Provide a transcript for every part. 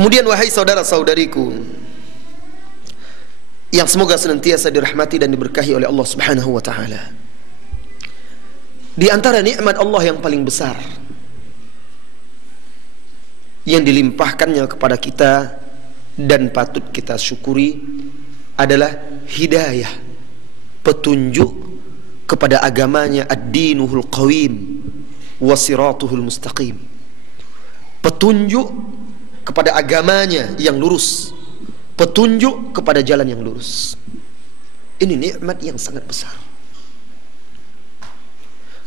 Kemudian wahai saudara-saudariku yang semoga senantiasa dirahmati dan diberkahi oleh Allah Subhanahu wa taala, di antara nikmat Allah yang paling besar yang dilimpahkannya kepada kita dan patut kita syukuri adalah hidayah, petunjuk kepada agamanya, ad-dinuhul qawim wa siratuhul mustaqim, petunjuk kepada agamanya yang lurus, petunjuk kepada jalan yang lurus. Ini nikmat yang sangat besar,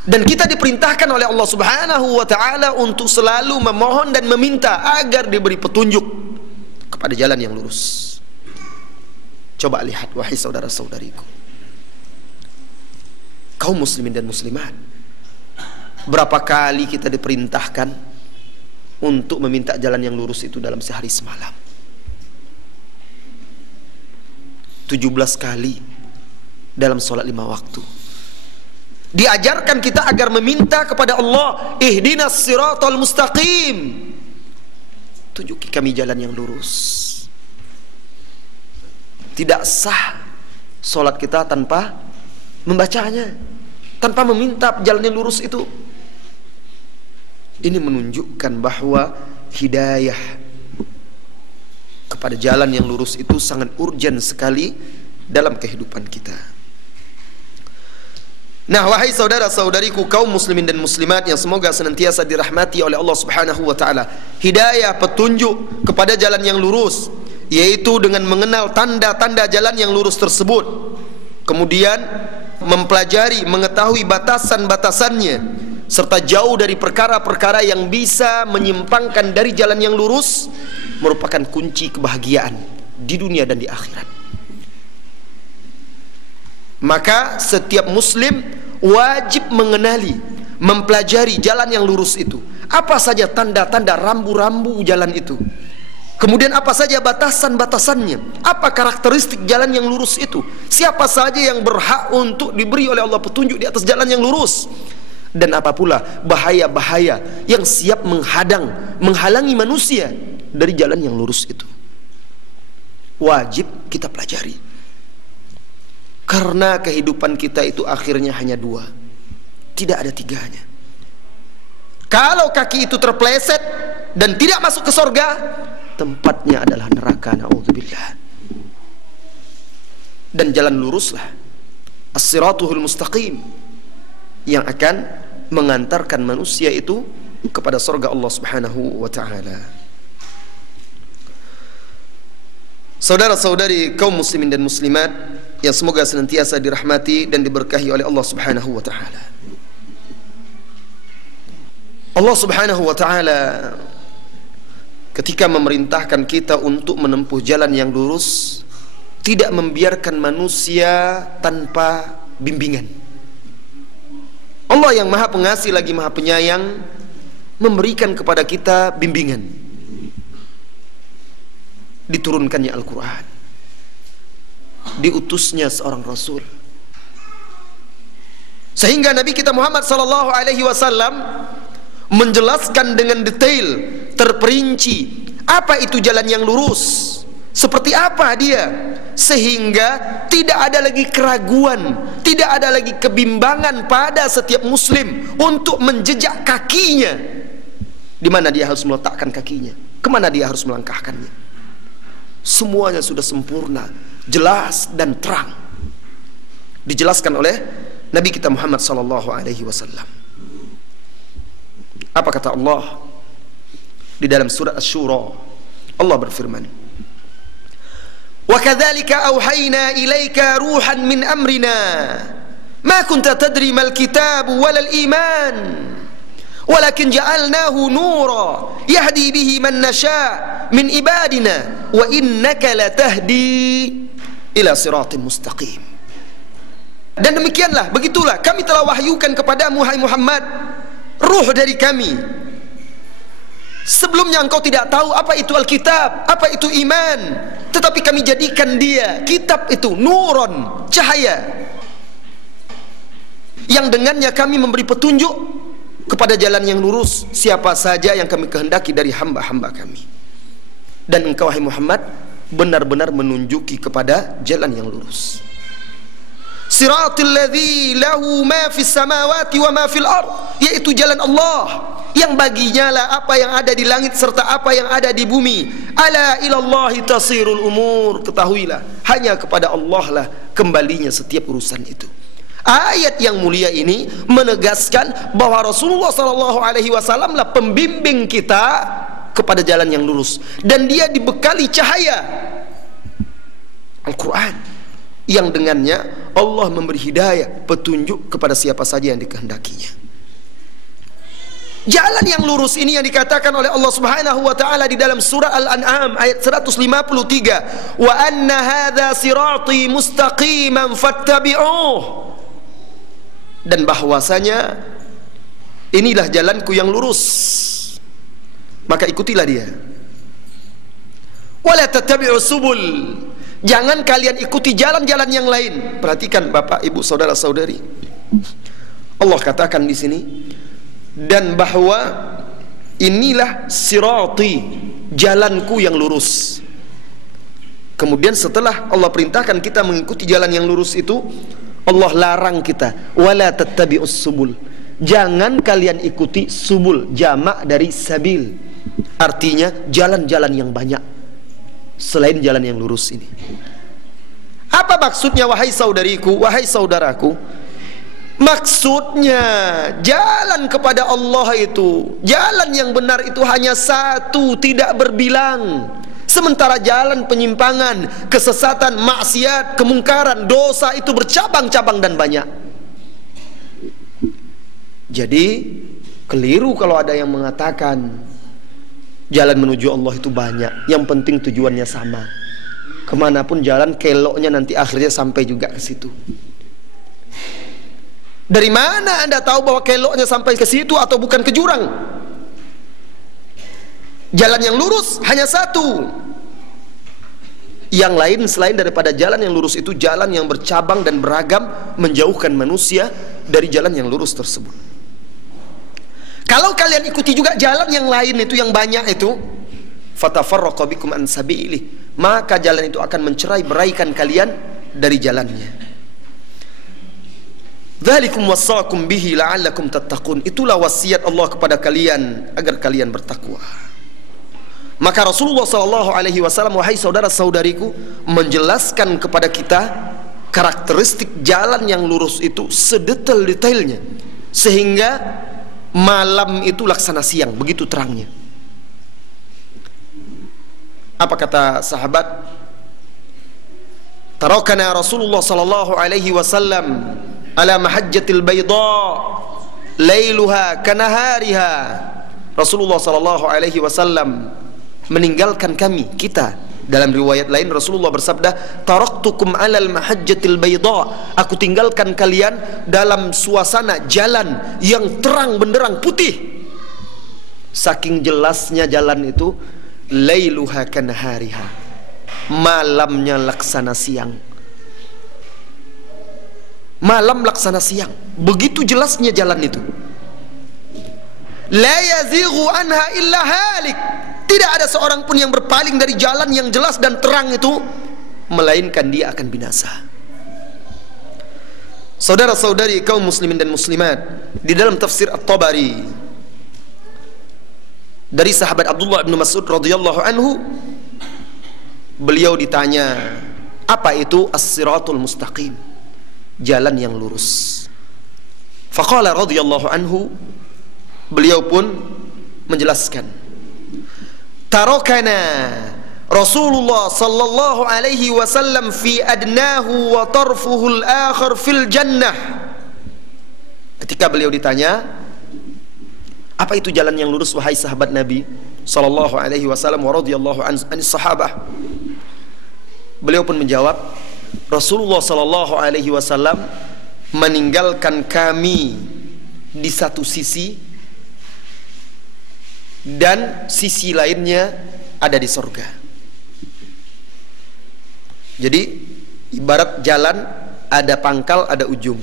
dan kita diperintahkan oleh Allah Subhanahu wa ta'ala untuk selalu memohon dan meminta agar diberi petunjuk kepada jalan yang lurus. Coba lihat wahai saudara-saudariku, kaum muslimin dan muslimat, berapa kali kita diperintahkan untuk meminta jalan yang lurus itu dalam sehari semalam? 17 kali dalam sholat 5 waktu. Diajarkan kita agar meminta kepada Allah, ihdinas siratal mustaqim, tunjuki kami jalan yang lurus. Tidak sah sholat kita tanpa membacanya, tanpa meminta jalan yang lurus itu. Ini menunjukkan bahwa hidayah kepada jalan yang lurus itu sangat urgen sekali dalam kehidupan kita. Nah, wahai saudara-saudariku kaum muslimin dan muslimat yang semoga senantiasa dirahmati oleh Allah Subhanahu wa taala, hidayah, petunjuk kepada jalan yang lurus, yaitu dengan mengenal tanda-tanda jalan yang lurus tersebut, kemudian mempelajari, mengetahui batasan-batasannya, serta jauh dari perkara-perkara yang bisa menyimpangkan dari jalan yang lurus, merupakan kunci kebahagiaan di dunia dan di akhirat. Maka setiap muslim wajib mengenali, mempelajari jalan yang lurus itu. Apa saja tanda-tanda rambu-rambu jalan itu, kemudian apa saja batasan-batasannya, apa karakteristik jalan yang lurus itu, siapa saja yang berhak untuk diberi oleh Allah petunjuk di atas jalan yang lurus, dan apa pula bahaya-bahaya yang siap menghalangi manusia dari jalan yang lurus itu. Wajib kita pelajari, karena kehidupan kita itu akhirnya hanya 2, tidak ada 3-nya. Kalau kaki itu terpeleset dan tidak masuk ke surga, tempatnya adalah neraka, na'udzubillah. Dan jalan luruslah, as-siratuhul mustaqim, yang akan mengantarkan manusia itu kepada surga Allah Subhanahu wa ta'ala. Saudara-saudari kaum muslimin dan muslimat yang semoga senantiasa dirahmati dan diberkahi oleh Allah Subhanahu wa ta'ala, Allah Subhanahu wa ta'ala ketika memerintahkan kita untuk menempuh jalan yang lurus, tidak membiarkan manusia tanpa bimbingan. Allah yang maha pengasih lagi maha penyayang memberikan kepada kita bimbingan. Diturunkannya Al-Quran, diutusnya seorang Rasul, sehingga Nabi kita Muhammad sallallahu alaihi wasallam menjelaskan dengan detail, terperinci apa itu jalan yang lurus, seperti apa dia, sehingga tidak ada lagi keraguan, tidak ada lagi kebimbangan pada setiap muslim untuk menjejak kakinya, di mana dia harus meletakkan kakinya, kemana dia harus melangkahkannya. Semuanya sudah sempurna, jelas dan terang, dijelaskan oleh Nabi kita Muhammad sallallahu alaihi wasallam. Apa kata Allah di dalam surat Asy-Syura? Allah berfirman, wa kadzalika auhayna ilaika ruhan min amrina ma kunta tadri mal kitab wal iman walakin ja'alnahu nura yahdi bihi man nasha min ibadina wa innaka latahdi ila siratin mustaqim. Dan demikianlah, begitulah kami telah wahyukan kepadamu hai Muhammad ruh dari kami. Sebelumnya engkau tidak tahu apa itu Alkitab, apa itu iman, tetapi kami jadikan dia, kitab itu, nuron, cahaya, yang dengannya kami memberi petunjuk kepada jalan yang lurus siapa saja yang kami kehendaki dari hamba-hamba kami. dan engkau wahai Muhammad benar-benar menunjuki kepada jalan yang lurus. Siratal ladzi lahu ma fis samawati wa ma fil ard, yaitu jalan Allah yang baginya lah apa yang ada di langit serta apa yang ada di bumi. Ala ilallahi tasirul umur, ketahuilah hanya kepada Allah lah kembalinya setiap urusan itu. Ayat yang mulia ini menegaskan bahwa Rasulullah SAW lah pembimbing kita kepada jalan yang lurus, dan dia dibekali cahaya Al-Quran yang dengannya Allah memberi hidayah, petunjuk kepada siapa saja yang dikehendakinya. Jalan yang lurus ini yang dikatakan oleh Allah Subhanahu wa taala di dalam surah Al-An'am ayat 153, wa anna hadza sirati mustaqiman fattabi'uh, dan bahwasanya inilah jalanku yang lurus, maka ikutilah dia. Wala tattabi'us subul, jangan kalian ikuti jalan-jalan yang lain. Perhatikan Bapak, Ibu, saudara-saudari, Allah katakan di sini, dan bahwa inilah sirati, jalanku yang lurus. Kemudian setelah Allah perintahkan kita mengikuti jalan yang lurus itu, Allah larang kita, wala tattabi'us subul, jangan kalian ikuti subul, jamak dari sabil, artinya jalan-jalan yang banyak selain jalan yang lurus ini. Apa maksudnya wahai saudariku, wahai saudaraku? Maksudnya jalan kepada Allah itu, jalan yang benar itu hanya satu, tidak berbilang. Sementara jalan penyimpangan, kesesatan, maksiat, kemungkaran, dosa itu bercabang-cabang dan banyak. Jadi keliru kalau ada yang mengatakan jalan menuju Allah itu banyak, yang penting tujuannya sama. Kemanapun jalan, keloknya nanti akhirnya sampai juga ke situ. Dari mana Anda tahu bahwa keloknya sampai ke situ atau bukan ke jurang? Jalan yang lurus hanya satu. Yang lain selain daripada jalan yang lurus itu jalan yang bercabang dan beragam, menjauhkan manusia dari jalan yang lurus tersebut. Kalau kalian ikuti juga jalan yang lain itu, yang banyak itu, fatafarraqu bikum an sabilihi, maka jalan itu akan mencerai-beraikan kalian dari jalannya. Dzalikum wasaqum bihi la'allakum tattaqun, itulah wasiat Allah kepada kalian agar kalian bertakwa. Maka Rasulullah SAW, wahai saudara-saudariku, menjelaskan kepada kita karakteristik jalan yang lurus itu sedetail-detailnya, sehingga malam itu laksana siang, begitu terangnya. Apa kata sahabat? Tarakana Rasulullah SAW ala mahajjatil bayda lailuha kanahariha. Rasulullah SAW meninggalkan kami, kita. Dalam riwayat lain Rasulullah bersabda, taraktukum alal mahajjatil bayda, aku tinggalkan kalian dalam suasana jalan yang terang benderang putih. Saking jelasnya jalan itu, lailuha kanahariha, malamnya laksana siang. Malam laksana siang, begitu jelasnya jalan itu. La yazighu anha illa halik, tidak ada seorang pun yang berpaling dari jalan yang jelas dan terang itu, melainkan dia akan binasa. Saudara-saudari kaum muslimin dan muslimat, di dalam tafsir At-Tabari dari sahabat Abdullah bin Mas'ud radhiyallahu anhu, beliau ditanya, apa itu as-siratul mustaqim, jalan yang lurus? Faqala radhiyallahu anhu, beliau pun menjelaskan, tarakana Rasulullah sallallahu alaihi wasallam fi adnahu wa tarfuhu al-akhir fil jannah. Ketika beliau ditanya, apa itu jalan yang lurus wahai sahabat Nabi sallallahu alaihi wasallam wa radhiyallahu anis sahabah, beliau pun menjawab, Rasulullah sallallahu alaihi wasallam meninggalkan kami di satu sisi dan sisi lainnya ada di surga. Jadi ibarat jalan, ada pangkal, ada ujung.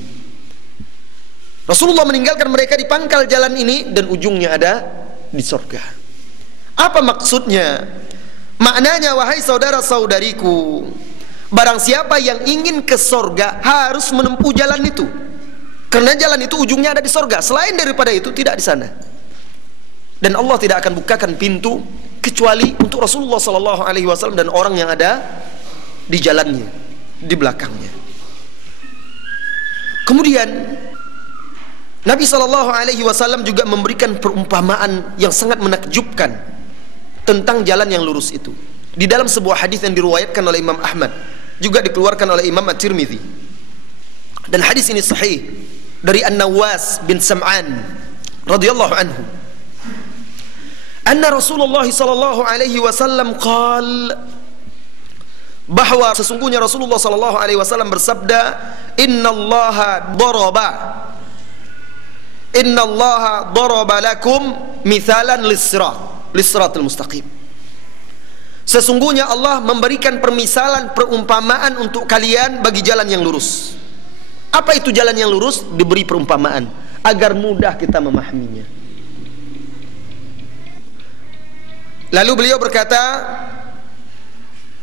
Rasulullah meninggalkan mereka di pangkal jalan ini dan ujungnya ada di surga. Apa maksudnya? Maknanya, wahai saudara-saudariku, barang siapa yang ingin ke sorga harus menempuh jalan itu, karena jalan itu ujungnya ada di sorga. Selain daripada itu tidak di sana. Dan Allah tidak akan bukakan pintu kecuali untuk Rasulullah SAW dan orang yang ada di jalannya, di belakangnya. Kemudian Nabi SAW juga memberikan perumpamaan yang sangat menakjubkan tentang jalan yang lurus itu. Di dalam sebuah hadis yang diriwayatkan oleh Imam Ahmad, juga dikeluarkan oleh Imam At-Tirmidzi, dan hadis ini sahih dari An-Nawas bin Sam'an radhiyallahu anhu, anna Rasulullah sallallahu alaihi wasallam qala, bahwa sesungguhnya Rasulullah sallallahu alaihi wasallam bersabda, innallaha daraba lakum mithalan lis-siratal mustaqim. Sesungguhnya Allah memberikan permisalan, perumpamaan untuk kalian bagi jalan yang lurus. Apa itu jalan yang lurus? Diberi perumpamaan agar mudah kita memahaminya. Lalu beliau berkata,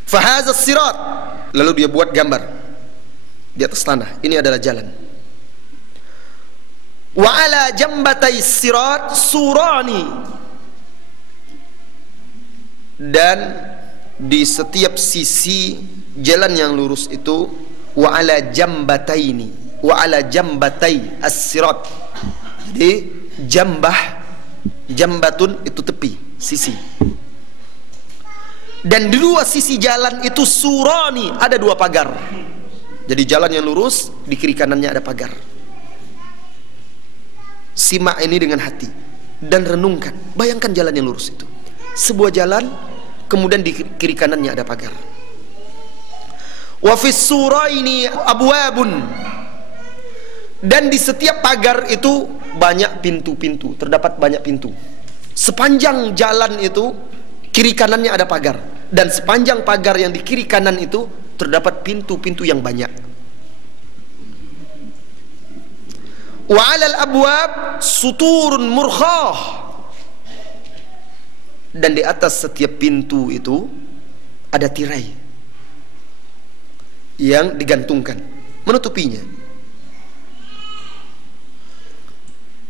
fahazas sirat, lalu dia buat gambar di atas tanah. Ini adalah jalan. Wa ala jambatai sirat surani, dan di setiap sisi jalan yang lurus itu, wa ala jambataini, wa ala jambatai as-sirat. Jadi jambatun itu tepi, sisi. Dan di dua sisi jalan itu surani, ada dua pagar. Jadi jalan yang lurus, di kiri kanannya ada pagar. Simak ini dengan hati dan renungkan. Bayangkan jalan yang lurus itu, sebuah jalan, kemudian di kiri kanannya ada pagar. Wa fis suraini abwabun, dan di setiap pagar itu banyak pintu-pintu, terdapat banyak pintu. Sepanjang jalan itu kiri kanannya ada pagar, dan sepanjang pagar yang di kiri kanan itu terdapat pintu-pintu yang banyak. Wa 'alal abwab suturun murkhah, dan di atas setiap pintu itu ada tirai yang digantungkan menutupinya.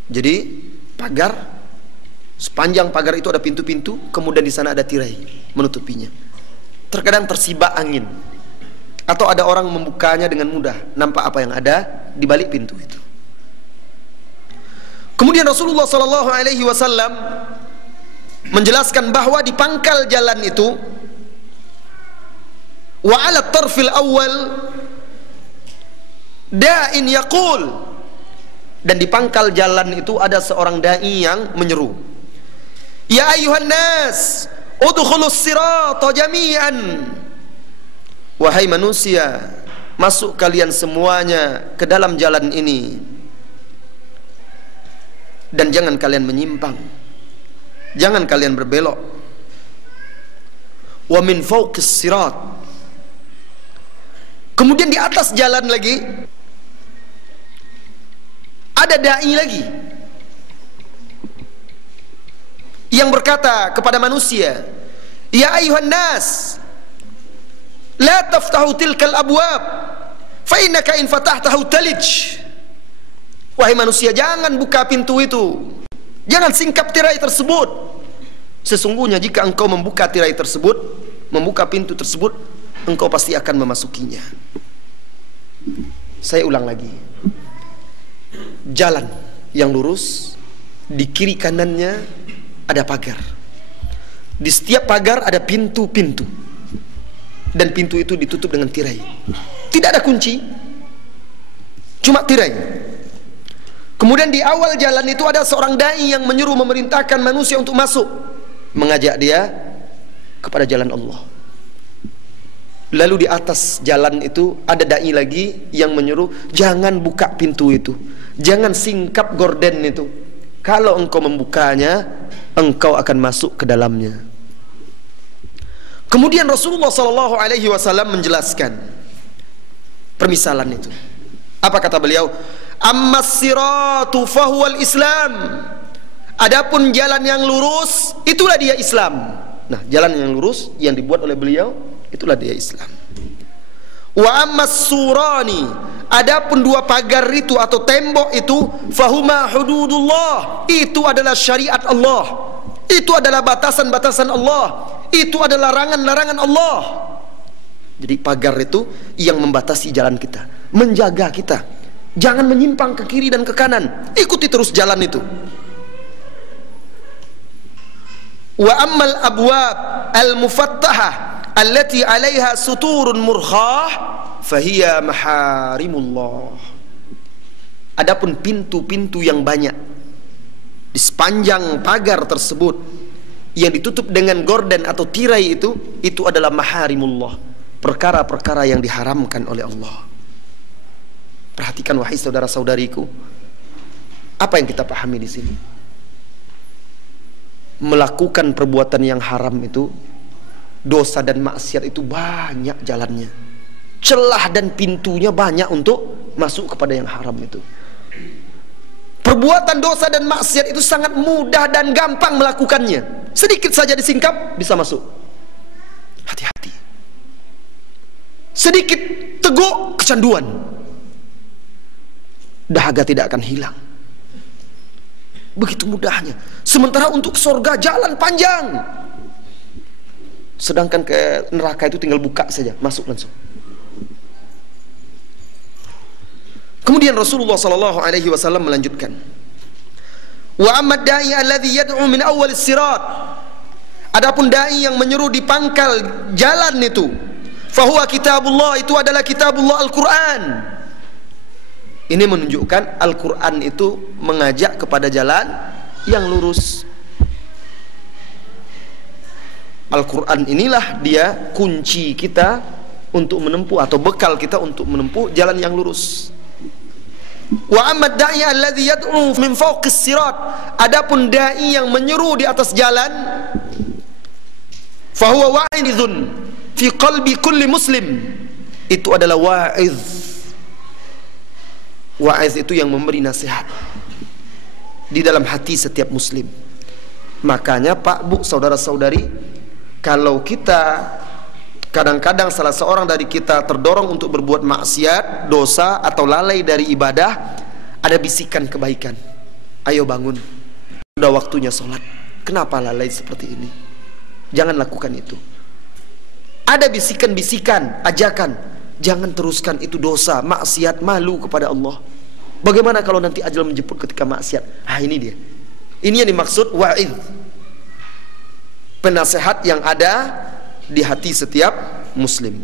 Jadi pagar, sepanjang pagar itu ada pintu-pintu, kemudian di sana ada tirai menutupinya. Terkadang tersibak angin, atau ada orang membukanya dengan mudah, nampak apa yang ada di balik pintu itu. Kemudian Rasulullah SAW menjelaskan bahwa di pangkal jalan itu, wa 'ala tarfil awwal da'in yaqul, dan di pangkal jalan itu ada seorang dai yang menyeru, ya ayuhan nas udkhulus sirata jami'an, wahai manusia, masuk kalian semuanya ke dalam jalan ini, dan jangan kalian menyimpang, jangan kalian berbelok. Wa min fawqis sirat, kemudian di atas jalan lagi ada dai lagi yang berkata kepada manusia, ya ayuhan nas la taftahu tilkal abwab fa innaka in fatahtahu talij. Wahai manusia, jangan buka pintu itu, jangan singkap tirai tersebut. Sesungguhnya jika engkau membuka tirai tersebut, membuka pintu tersebut, engkau pasti akan memasukinya. Saya ulang lagi, jalan yang lurus, di kiri kanannya ada pagar. Di setiap pagar ada pintu-pintu, dan pintu itu ditutup dengan tirai. Tidak ada kunci, cuma tirai. Kemudian di awal jalan itu ada seorang dai yang menyuruh, memerintahkan manusia untuk masuk, mengajak dia kepada jalan Allah. Lalu di atas jalan itu ada dai lagi yang menyuruh, jangan buka pintu itu, jangan singkap gorden itu. Kalau engkau membukanya, engkau akan masuk ke dalamnya. Kemudian Rasulullah SAW menjelaskan permisalan itu. Apa kata beliau? Ammas siratu fahuwal Islam. Adapun jalan yang lurus, itulah dia Islam. Nah, jalan yang lurus yang dibuat oleh beliau, itulah dia Islam. Wa ammas surani, adapun dua pagar itu atau tembok itu, fahuma hududullah, itu adalah syariat Allah, itu adalah batasan-batasan Allah, itu adalah larangan-larangan Allah. Jadi pagar itu yang membatasi jalan kita, menjaga kita, jangan menyimpang ke kiri dan ke kanan, ikuti terus jalan itu. Wa ammal abwab al-mufattahah allati 'alaiha suturun murkhah fahiya maharimullah. Adapun pintu-pintu yang banyak di sepanjang pagar tersebut yang ditutup dengan gorden atau tirai itu adalah maharimullah, perkara-perkara yang diharamkan oleh Allah. Perhatikan wahai saudara-saudariku, apa yang kita pahami di sini? Melakukan perbuatan yang haram itu, dosa dan maksiat itu banyak jalannya, celah dan pintunya banyak untuk masuk kepada yang haram itu. Perbuatan dosa dan maksiat itu sangat mudah dan gampang melakukannya, sedikit saja disingkap bisa masuk. Hati-hati, sedikit teguk kecanduan, dahaga tidak akan hilang, begitu mudahnya. Sementara untuk surga jalan panjang, sedangkan ke neraka itu tinggal buka saja, masuk langsung. Kemudian Rasulullah sallallahu alaihi wasallam melanjutkan, wa amad da'i alladhi yad'u min awal sirat, adapun dai yang menyeru di pangkal jalan itu, fahuwa kitabullah, itu adalah kitabullah, Al-Quran. Ini menunjukkan Al-Quran itu mengajak kepada jalan yang lurus. Al-Quran inilah dia kunci kita untuk menempuh, atau bekal kita untuk menempuh jalan yang lurus. Wa amad da'i alladhi yad'u min fawqis sirat, adapun dai yang menyeru di atas jalan, fahuwa wa'idhun fi qalbi kulli muslim, itu adalah wa'iz. Wa'iz itu yang memberi nasihat di dalam hati setiap muslim. Makanya Pak, Bu, saudara-saudari, kalau kita kadang-kadang salah seorang dari kita terdorong untuk berbuat maksiat, dosa, atau lalai dari ibadah, ada bisikan kebaikan, ayo bangun, sudah waktunya sholat, kenapa lalai seperti ini, jangan lakukan itu. Ada bisikan-bisikan, ajakan, jangan teruskan, itu dosa, maksiat, malu kepada Allah. Bagaimana kalau nanti ajal menjemput ketika maksiat? Ini dia, ini yang dimaksud wa'id, penasehat yang ada di hati setiap muslim.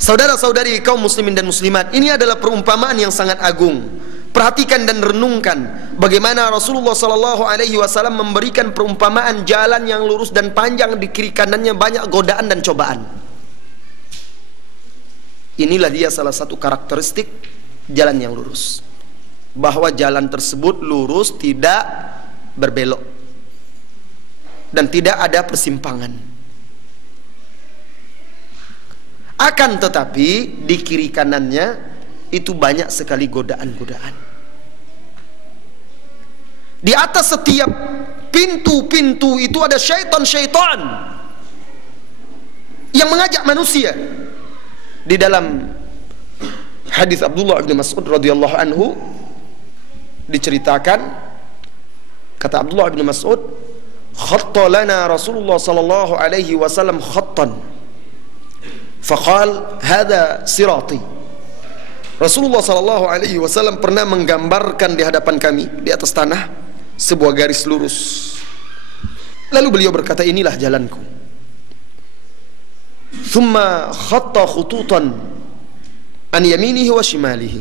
Saudara-saudari kaum muslimin dan muslimat, ini adalah perumpamaan yang sangat agung. Perhatikan dan renungkan bagaimana Rasulullah sallallahu alaihi wasallam memberikan perumpamaan jalan yang lurus dan panjang, di kiri kanannya banyak godaan dan cobaan. Inilah dia salah satu karakteristik jalan yang lurus, bahwa jalan tersebut lurus, tidak berbelok dan tidak ada persimpangan. Akan tetapi di kiri kanannya itu banyak sekali godaan-godaan. Di atas setiap pintu-pintu itu ada syaitan-syaitan yang mengajak manusia. Di dalam hadis Abdullah bin Mas'ud radhiyallahu anhu diceritakan, kata Abdullah bin Mas'ud, khatta lana Rasulullah sallallahu alaihi wasallam khattan faqal hadha sirati. Rasulullah sallallahu alaihi wasallam pernah menggambarkan di hadapan kami di atas tanah sebuah garis lurus. Lalu beliau berkata, inilah jalanku. Thumma khatta khututan an yaminihi wa shimalihi.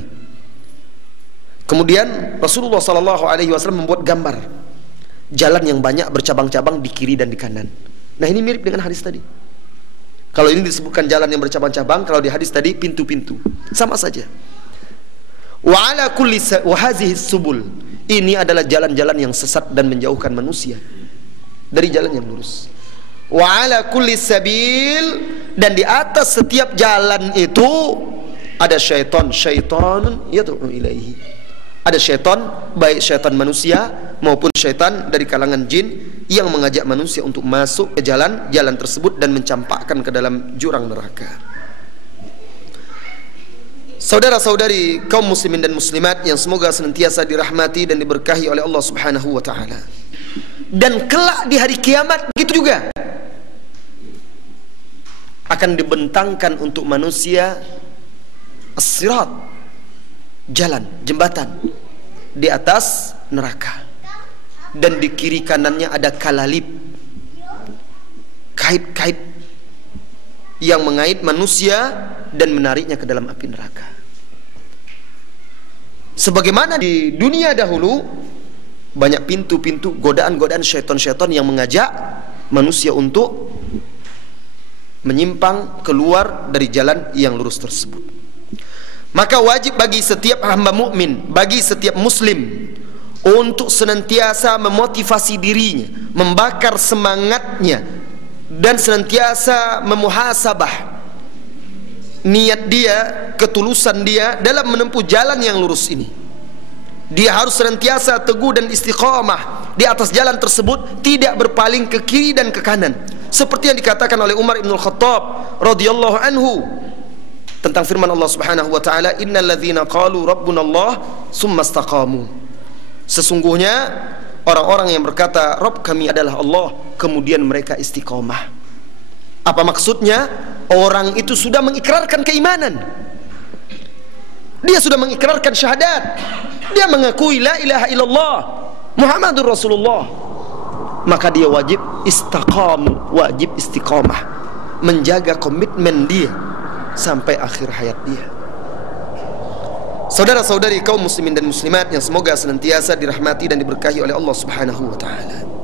Kemudian Rasulullah sallallahu alaihi wasallam membuat gambar jalan yang banyak bercabang-cabang di kiri dan di kanan. Nah, ini mirip dengan hadis tadi. Kalau ini disebutkan jalan yang bercabang-cabang, kalau di hadis tadi pintu-pintu, sama saja. Wa ala kulli wa hadhihi subul, ini adalah jalan-jalan yang sesat dan menjauhkan manusia dari jalan yang lurus. Wa ala kulli sabil, dan di atas setiap jalan itu ada syaitan, syaitanun yad'u ilaihi. Ada syaitan, baik syaitan manusia maupun syaitan dari kalangan jin yang mengajak manusia untuk masuk ke jalan-jalan tersebut dan mencampakkan ke dalam jurang neraka. Saudara-saudari kaum muslimin dan muslimat yang semoga senantiasa dirahmati dan diberkahi oleh Allah Subhanahu wa taala. Dan kelak di hari kiamat begitu juga akan dibentangkan untuk manusia as-sirat, jalan, jembatan di atas neraka. Dan di kiri kanannya ada kalalib, kait-kait yang mengait manusia dan menariknya ke dalam api neraka. Sebagaimana di dunia dahulu banyak pintu-pintu godaan-godaan syaitan-syaitan yang mengajak manusia untuk menyimpang keluar dari jalan yang lurus tersebut. Maka wajib bagi setiap hamba mukmin, bagi setiap muslim untuk senantiasa memotivasi dirinya, membakar semangatnya, dan senantiasa memuhasabah niat dia, ketulusan dia dalam menempuh jalan yang lurus ini. Dia harus senantiasa teguh dan istiqamah di atas jalan tersebut, tidak berpaling ke kiri dan ke kanan, seperti yang dikatakan oleh Umar ibn Khattab radhiyallahu anhu tentang firman Allah Subhanahu wa taala, innal ladzina qalu rabbunallah tsumma istaqamu. Sesungguhnya orang-orang yang berkata Rabb kami adalah Allah, kemudian mereka istiqomah. Apa maksudnya? Orang itu sudah mengikrarkan keimanan, dia sudah mengikrarkan syahadat, dia mengakui la ilaha illallah Muhammadur Rasulullah, maka dia wajib istaqam, wajib istiqomah, menjaga komitmen dia sampai akhir hayat dia. Saudara-saudari kaum muslimin dan muslimat yang semoga senantiasa dirahmati dan diberkahi oleh Allah Subhanahu wa taala.